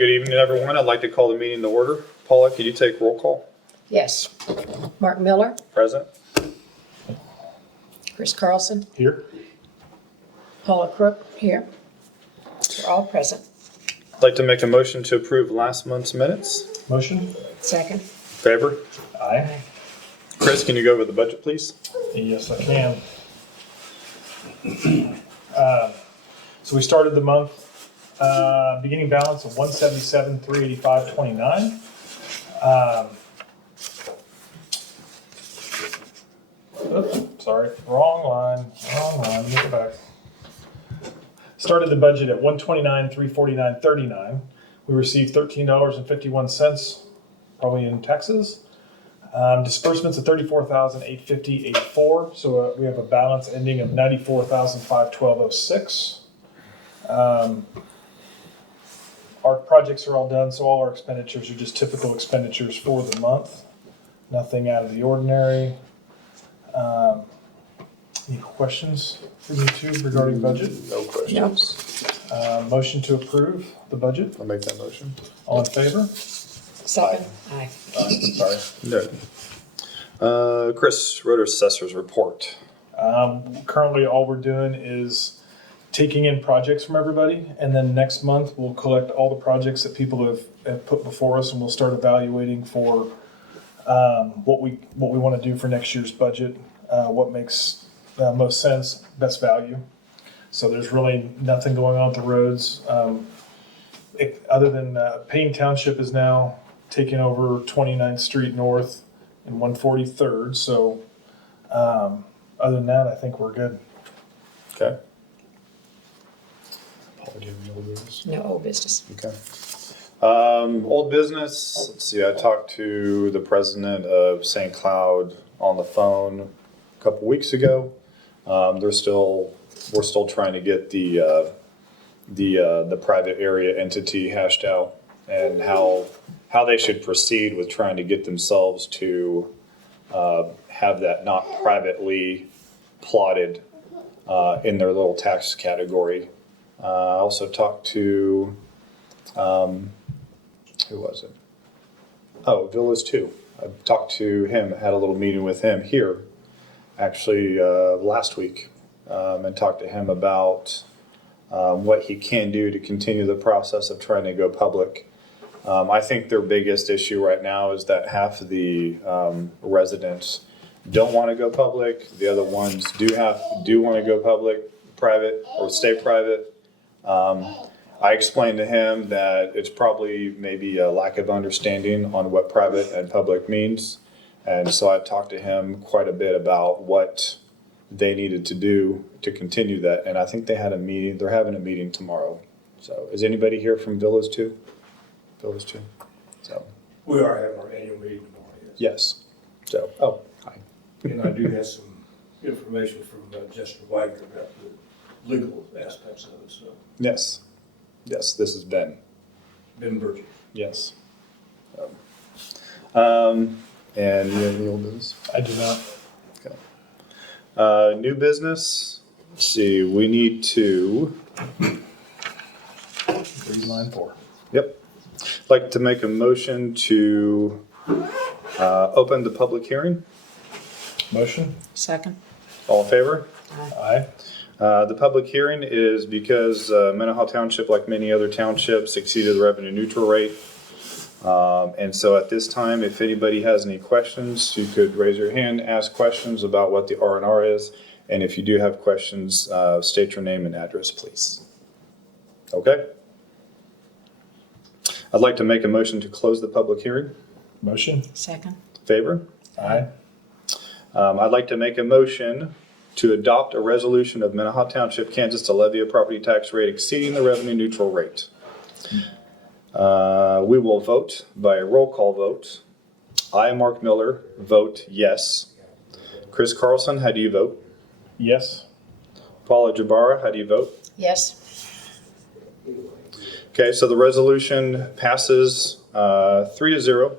Good evening, everyone. I'd like to call the meeting to order. Paula, could you take roll call? Yes. Mark Miller, Present. Chris Carlson, Here. Paula Crook, here. We're all present. I'd like to make a motion to approve last month's minutes. Motion? Second. Favor? Aye. Chris, can you go over the budget, please? Yes, I can. So we started the month, beginning balance of $177,385.29. Oops, sorry, wrong line. Let me go back. Started the budget at $129,349.39. We received $13.51, probably in taxes. Disbursements of $34,850.84. So we have a balance ending of $94,512.06. Our projects are all done, so all our expenditures are just typical expenditures for the month. Nothing out of the ordinary. Any questions for me too regarding budget? No questions. Motion to approve the budget. I'll make that motion. All in favor? Second. Aye. Sorry. No. Chris, road assessor's report. Currently, all we're doing is taking in projects from everybody, and then next month we'll collect all the projects that people have put before us, and we'll start evaluating for what we want to do for next year's budget, what makes most sense, best value. So there's really nothing going on with the roads, other than Payne Township is now taking over 29th Street North and 143rd. So other than that, I think we're good. Okay. Paula, do you have any old business? No old business. Okay. Old business. Let's see. I talked to the president of St. Cloud on the phone a couple weeks ago. We're still trying to get the private area entity hashed out and how they should proceed with trying to get themselves to have that not privately plotted in their little tax category. I also talked to who was it? Oh, Villas 2. I talked to him, had a little meeting with him here, actually last week, and talked to him about what he can do to continue the process of trying to go public. I think their biggest issue right now is that half of the residents don't want to go public. The other ones do want to go private, or stay private. I explained to him that it's probably maybe a lack of understanding on what private and public means. And so I talked to him quite a bit about what they needed to do to continue that. And I think they had a meeting. They're having a meeting tomorrow. So is anybody here from Villas 2? Villas 2. So We are having our annual meeting tomorrow, yes. yes. So hi. And I do have some information from Justin Wagner about the legal aspects of it, so. Yes. This is Ben. Ben Burgess. Yes. And you have any old business? I do not. Okay. New business. Let's see. We need to. Read line 4. Yep. I'd like to make a motion to open the public hearing. Motion? Second. All in favor? Aye. The public hearing is because Minnehaha Township, like many other townships, exceeded the revenue neutral rate. And so at this time, if anybody has any questions, you could raise your hand, ask questions about what the R&R is. And if you do have questions, state your name and address, please. Okay? I'd like to make a motion to close the public hearing. Motion? Second. Favor? Aye. I'd like to make a motion to adopt a resolution of Minnehaha Township, Kansas to levy a property tax rate exceeding the revenue neutral rate. We will vote by a roll call vote. I, Mark Miller, vote yes. Chris Carlson, how do you vote? Yes. Paula Jabara, how do you vote? Yes. Okay, so the resolution passes 3-0.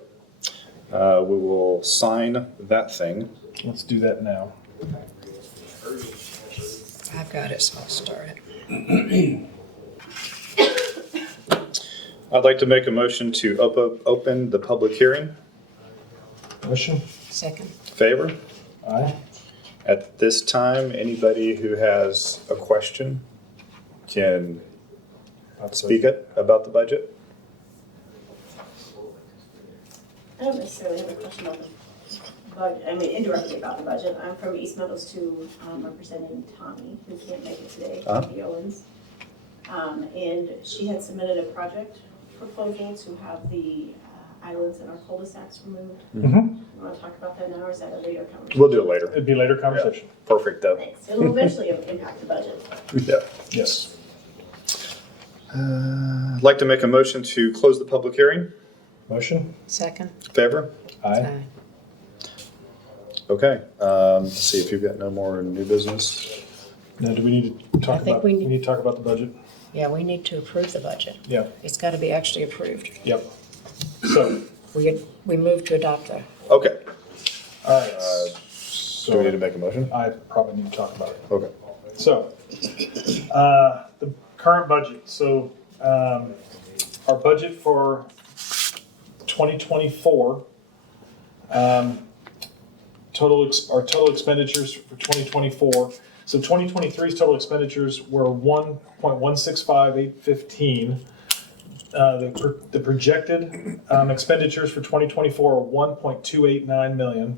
We will sign that thing. Let's do that now. I've got it, so I'll start it. I'd like to make a motion to open the public hearing. Motion? Second. Favor? Aye. At this time, anybody who has a question can speak it about the budget. I don't necessarily have a question about the budget, I mean indirectly about the budget. I'm from East Meadows too, representing Tommy, who can't make it today, Tommy Owens. And she had submitted a project proposal to have the islands in our cul-de-sacs removed. Mm-hmm. You wanna talk about that now, or is that a later conversation? We'll do it later. It'd be later conversation. Perfect, though. Thanks, it'll eventually impact the budget. Yeah. Yes. I'd like to make a motion to close the public hearing. Motion? Second. Favor? Aye. Okay. Let's see if you've got no more new business. Now, do we need to talk I think about, we we need- need to talk about the budget? Yeah, we need to approve the budget. Yeah. It's got to be actually approved. Yep. So, We move to adopt the, Okay. all right. Do we need to So, make a motion? I probably need to talk about it. Okay. So, the current budget, so, our budget for 2024, our total expenditures for 2024, so 2023's total expenditures were 1.165815. The projected expenditures for 2024 are 1.289 million.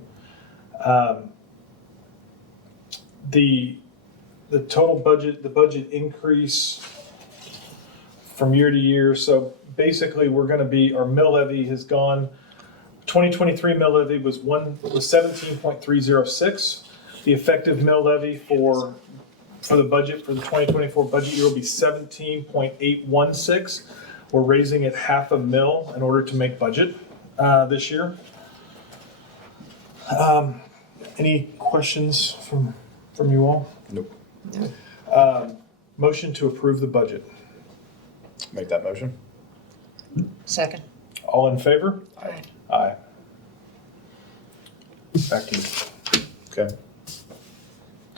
The total budget, the budget increase from year to year. So basically, we're going to be, our mill levy has gone. 2023 mill levy was 17.306. The effective mill levy for the budget for the 2024 budget year will be 17.816. We're raising it half a mil in order to make budget this year. Any questions from you all? Nope. Motion to approve the budget. Make that motion. second. All in favor? Aye. Aye. Back to you. Okay.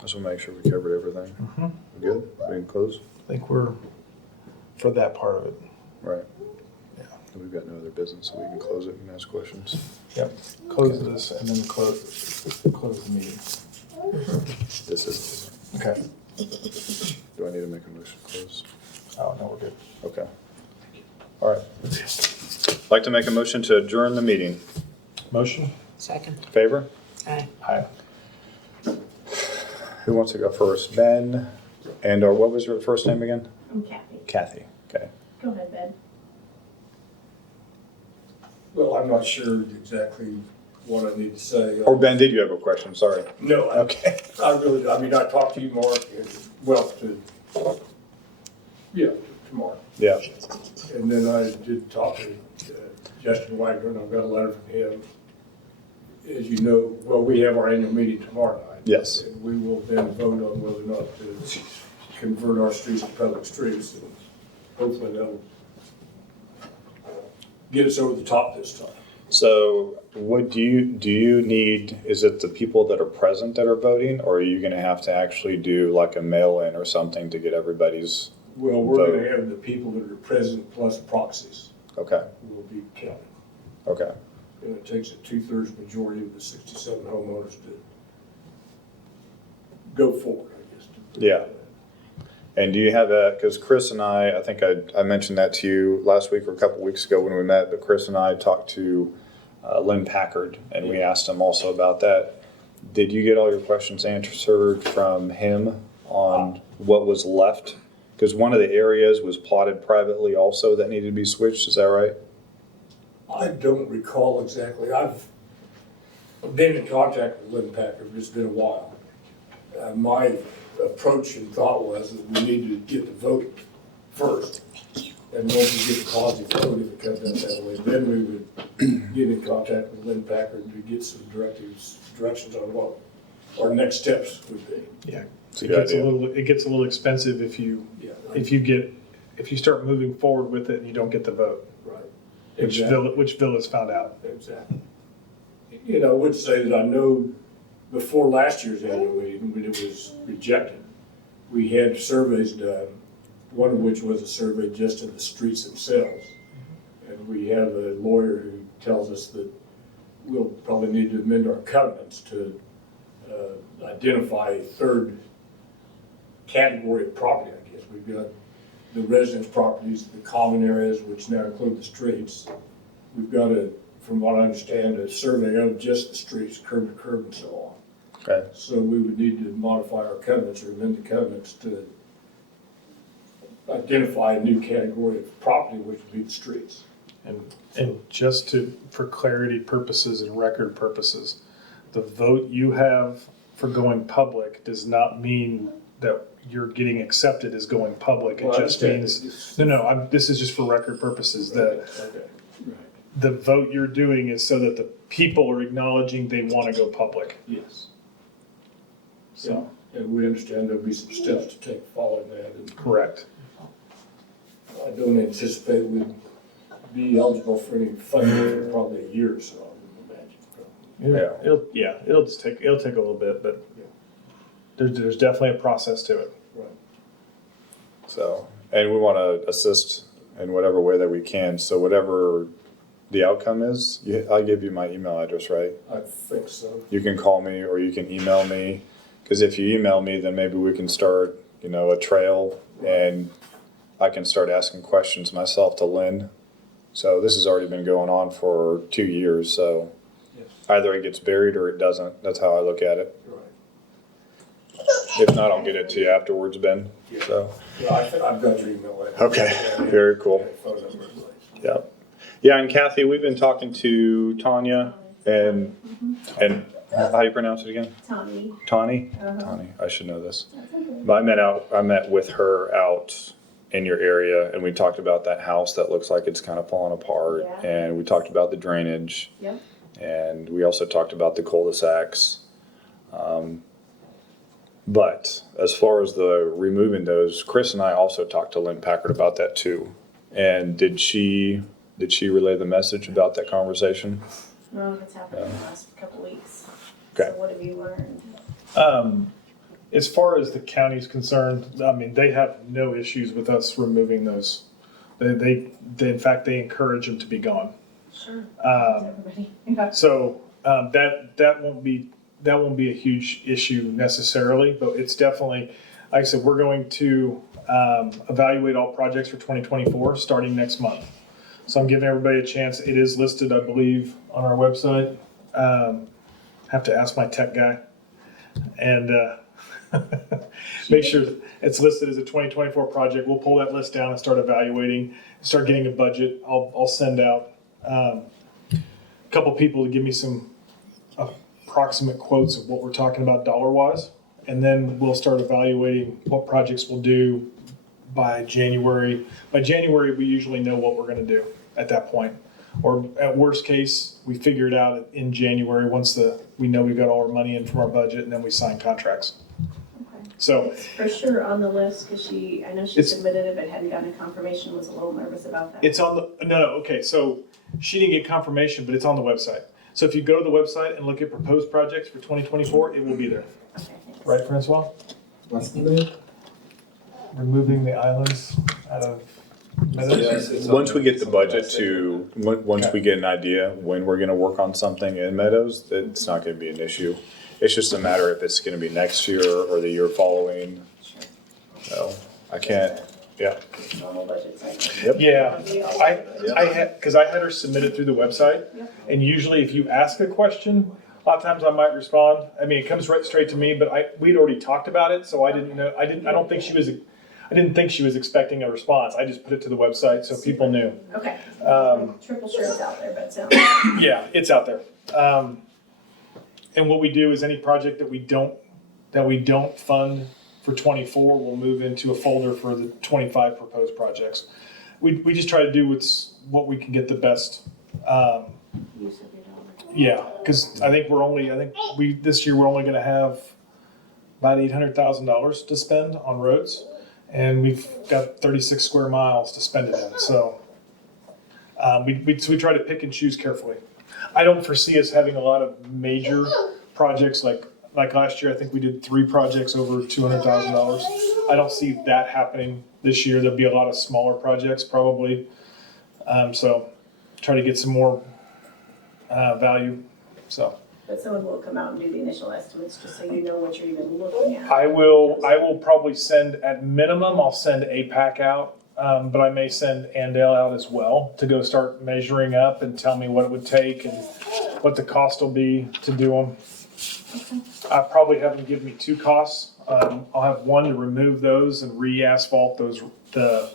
Just want to make sure we covered everything. Mhm. Good? We can close? I think we're for that part of it. Right. Yeah. We've got no other business, so we can close it and ask questions. Yep. Close this and then close the meeting. This is, Okay. do I need to make a motion to close? Oh, no, we're good. Okay. All right. I'd like to make a motion to adjourn the meeting. Motion? Second. Favor? Aye. Aye. Who wants to go first? Ben or what was your first name again? I'm Kathy. Kathy. Okay. Go ahead, Ben. Well, I'm not sure exactly what I need to say. Or Ben, did you have a question? Sorry. No, Okay. I talked to you, Mark, tomorrow. Yeah. And then I did talk to Justin Wagner, and I've got a letter from him. As you know, well, we have our annual meeting tomorrow night. Yes. And we will then vote on whether or not to convert our streets to public streets. And hopefully that'll get us over the top this time. So what do you need, is it the people that are present that are voting, or are you gonna have to actually do like a mail-in or something to get everybody's? Well, we're gonna have the people that are present plus proxies Okay, will be counted. okay. And it takes a 2/3 majority of the 67 homeowners to go forward, I guess. Yeah. And do you have because Chris and I think I mentioned that to you last week or a couple weeks ago when we met, but Chris and I talked to Lynn Packard, and we asked him also about that. Did you get all your questions answered from him on what was left? Because one of the areas was plotted privately also that needed to be switched, is that right? I don't recall exactly. I've been in contact with Lynn Packard, it's been a while. My approach and thought was that we needed to get the vote first. And once we get the positive vote, if it comes out that way, then we would get in contact with Lynn Packard to get some directions on what our next steps would be. Yeah. It's a It good gets a idea. little expensive if you start moving forward with it and you don't get the vote, Right. which Villas found out. Exactly. You know, I would say that I know before last year's annual meeting, when it was rejected, we had surveys done, one of which was a survey just in the streets themselves. And we have a lawyer who tells us that we'll probably need to amend our covenants to identify a third category of property, I guess. We've got the residence properties, the common areas, which now include the streets. We've got from what I understand, a survey of just the streets, curb to curb and so on. Okay. So we would need to modify our covenants or amend the covenants to identify a new category of property, which would be the streets. And just for clarity purposes and record purposes, the vote you have for going public does not mean that you're getting accepted as going public. It Well, I just understand. means, this is just for record purposes, that Okay, right, the vote you're doing is so that the people are acknowledging they want to go public. yes. So, And we understand there'll be some steps to take following that. And correct. I don't anticipate we'd be eligible for any funding for probably a year or so, I would imagine. It'll take a little bit, but there's definitely a process to it. Right. So, and we want to assist in whatever way that we can. So whatever the outcome is, I'll give you my email address, right? I think so. You can call me or you can email me. Because if you email me, then maybe we can start, a trail, and I can start asking questions myself to Lynn. So this has already been going on for 2 years. So Yes. either it gets buried or it doesn't. That's how I look at it. Right. If not, I'll get it to you afterwards, Ben. So, Yeah, I've got your email. Okay, very cool. Phone number. yeah. Yeah, and Kathy, we've been talking to Tanya and how do you pronounce it again? Tommy. Tawny? Uh-huh. Tawny, I should know this. That's okay. But I met with her out in your area, and we talked about that house that looks like it's kind of falling apart. Yeah. And we talked about the drainage. Yep. And we also talked about the cul-de-sacs. But as far as the removing those, Chris and I also talked to Lynn Packard about that too. And did she relay the message about that conversation? No, it's happened in the last couple weeks. Okay. So what have you learned? As far as the county's concerned, I mean, they have no issues with us removing those. They in fact, they encourage them to be gone. Sure. Um, Everybody. Yeah. So that won't be a huge issue necessarily, but it's definitely, like I said, we're going to evaluate all projects for 2024 starting next month. So I'm giving everybody a chance. It is listed, I believe, on our website. Have to ask my tech guy and make sure it's listed as a 2024 project. We'll pull that list down and start evaluating, start getting a budget. I'll send out a couple people to give me some approximate quotes of what we're talking about dollar wise, and then we'll start evaluating what projects we'll do by January. By January, we usually know what we're going to do at that point. Or at worst case, we figure it out in January once we know we've got all our money in from our budget, and then we sign contracts. Okay. So It's for sure on the list because I know she It's- submitted it but hadn't gotten a confirmation, was a little nervous about that. it's on the, no, okay, so she didn't get confirmation, but it's on the website. So if you go to the website and look at proposed projects for 2024, it will be there. Okay, thanks. Right, Francois? What's the name? Removing the islands out of Meadows? Yes, it's Once on we get the the budget website. once we get an idea when we're gonna work on something in Meadows, it's not gonna be an issue. It's just a matter if it's gonna be next year or the year following. Sure. So I can't, yeah. Normal budget cycle. Yeah, We all- I had, because I had her submit it through the website, Yep. and usually if you ask a question, a lot of times I might respond. I mean, it comes right straight to me, but we'd already talked about it, so I didn't know, I didn't think she was expecting a response. I just put it to the website so people knew. Okay. Triple sure it's out there, but Yeah, it's out there. And what we do is any project that we don't fund for 24, we'll move into a folder for the 25 proposed projects. We just try to do what we can get the best. use of your dollar. Yeah, because this year we're only going to have about $800,000 to spend on roads, and we've got 36 square miles to spend it in. So we try to pick and choose carefully. I don't foresee us having a lot of major projects like last year. I think we did 3 projects over $200,000. I don't see that happening this year. There'll be a lot of smaller projects probably. So try to get some more value. So But someone will come out and do the initial estimates, just so you know what you're even looking at. I will probably send, at minimum, I'll send APAC out, but I may send Andale out as well to go start measuring up and tell me what it would take and what the cost will be to do them. I probably have them give me two costs. I'll have one to remove those and re-asphalt those, the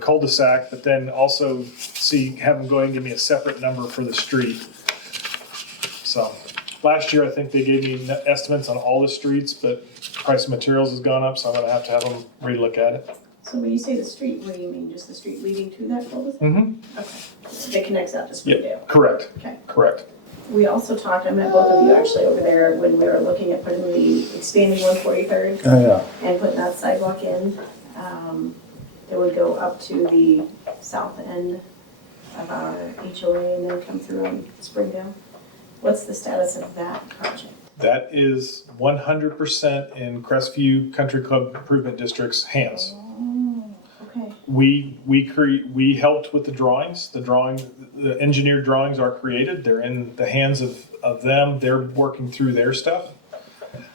cul-de-sac, but then also have them go ahead and give me a separate number for the street. So last year, I think they gave me estimates on all the streets, but price of materials has gone up, so I'm gonna have them relook at it. So when you say the street, what do you mean, just the street leading to that cul-de-sac? Mm-hmm. Okay, that connects out to Springdale? Correct, Okay. correct. We also talked, I met both of you actually over there when we were looking at putting expanding 143rd Oh, yeah. and putting that sidewalk in. It would go up to the south end of our HOA and then come through on Springdale. What's the status of that project? That is 100% in Crestview Country Club Improvement District's hands. Oh, okay. We helped with the drawings. The engineered drawings are created. They're in the hands of them. They're working through their stuff.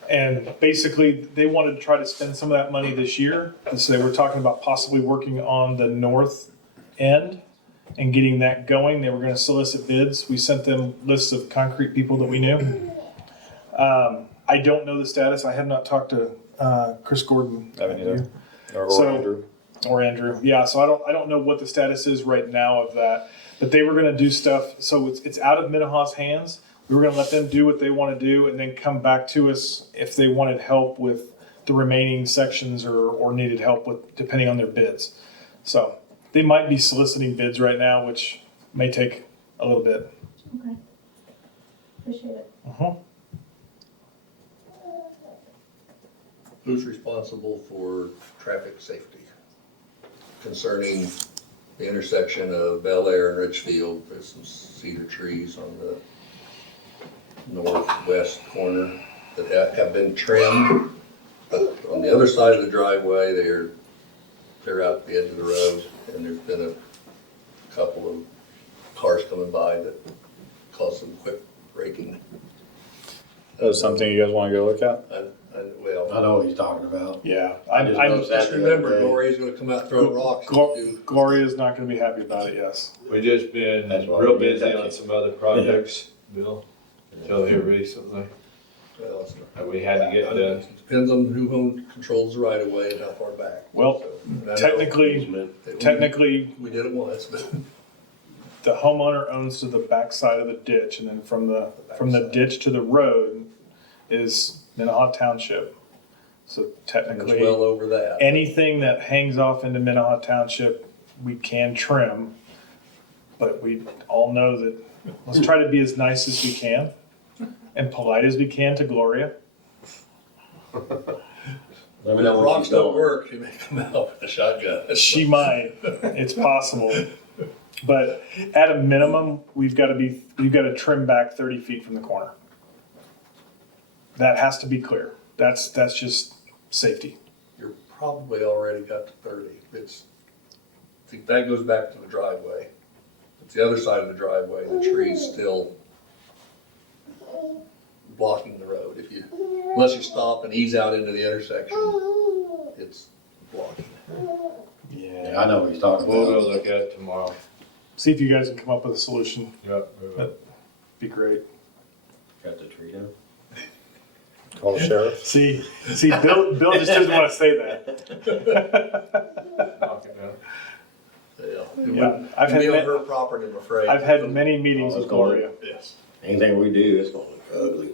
And basically, they wanted to try to spend some of that money this year. And so they were talking about possibly working on the north end and getting that going. They were going to solicit bids. We sent them lists of concrete people that we knew. I don't know the status. I have not talked to Chris Gordon. Haven't either. Or So- Andrew. Or Andrew. Yeah, so I don't know what the status is right now of that. But they were going to do stuff. So it's out of Minnehaha's hands. We were going to let them do what they want to do and then come back to us if they wanted help with the remaining sections or needed help with depending on their bids. So they might be soliciting bids right now, which may take a little bit. Okay. Appreciate it. Uh-huh. Who's responsible for traffic safety concerning the intersection of Bel Air and Richfield? There's some cedar trees on the northwest corner that have been trimmed, but on the other side of the driveway, they're out at the edge of the road, and there's been a couple of cars coming by that caused some quick braking. That was something you guys want to go look at? Well, I know what he's talking about. Yeah. I just noticed that just the other remember, day. Gloria's gonna come out throwing rocks. Gloria's not going to be happy about it, yes. We just been That's why real we did busy that. on some other projects, Bill, until here recently, Well, that we had to get done. it depends on who controls the right of way and how far back. Well, So, and I know technically, We did it once, but the homeowner owns to the back side of the ditch, and then from the ditch to the road is Minnehaha Township. So it's technically, well over that. anything that hangs off into Minnehaha Township, we can trim. But we all know that, let's try to be as nice as we can and polite as we can to Gloria. Let me When know the when rocks she's don't going. work, you may come out with a shotgun. She might, it's possible. But at a minimum, we've got to trim back 30 feet from the corner. That has to be clear. That's just safety. You're probably already got to 30. I think that goes back to the driveway. It's the other side of the driveway, the tree's still blocking the road. Unless you stop and ease out into the intersection, it's blocking. Yeah, I know what he's talking We'll go about. look at it tomorrow. See if you guys can come up with a solution. Yep. we will. Be great. Got the tree down. Call the sheriff? See, Bill just doesn't want to say that. Knock it down. Yeah. Yeah, I've It'd be on had, her property, I'm afraid. I've had many meetings with Gloria. Yes. Anything we do, it's gonna look ugly.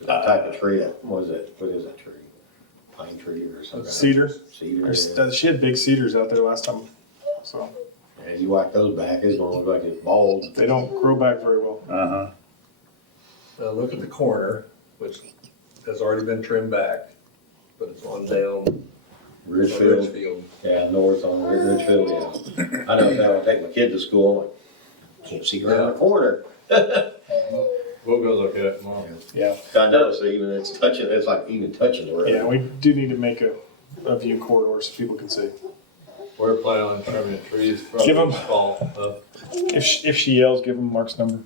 That type of tree, what is that tree? Pine tree or something? Cedar. Cedar, yeah. She had big cedars out there last time, so Yeah, you whack those back, it's gonna look like it's bald. they don't grow back very well. Uh-huh. Look at the corner, which has already been trimmed back, but it's on down Ridgefield, Richfield. yeah, north on Ridgefield, yeah. I know that when I take my kid to school, I'm like, can't see around the corner. We'll go look at it tomorrow. Yeah, I noticed it's like even touching the road. yeah, we do need to make a view corridor so people can see. We're planning on trimming trees from Give 'em- fall up. If she yells, give him Mark's number.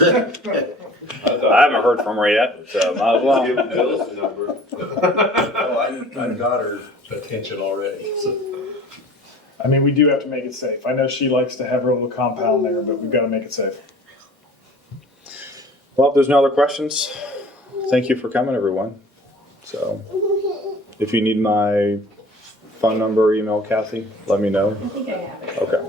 I haven't heard from her yet, so might as well. Give Bill's the number. Oh, I got her attention already, so. I mean, we do have to make it safe. I know she likes to have her little compound there, but we've got to make it safe. Well, if there's no other questions, thank you for coming, everyone. So, if you need my phone number, email Kathy, let me know. I think I have it. Okay.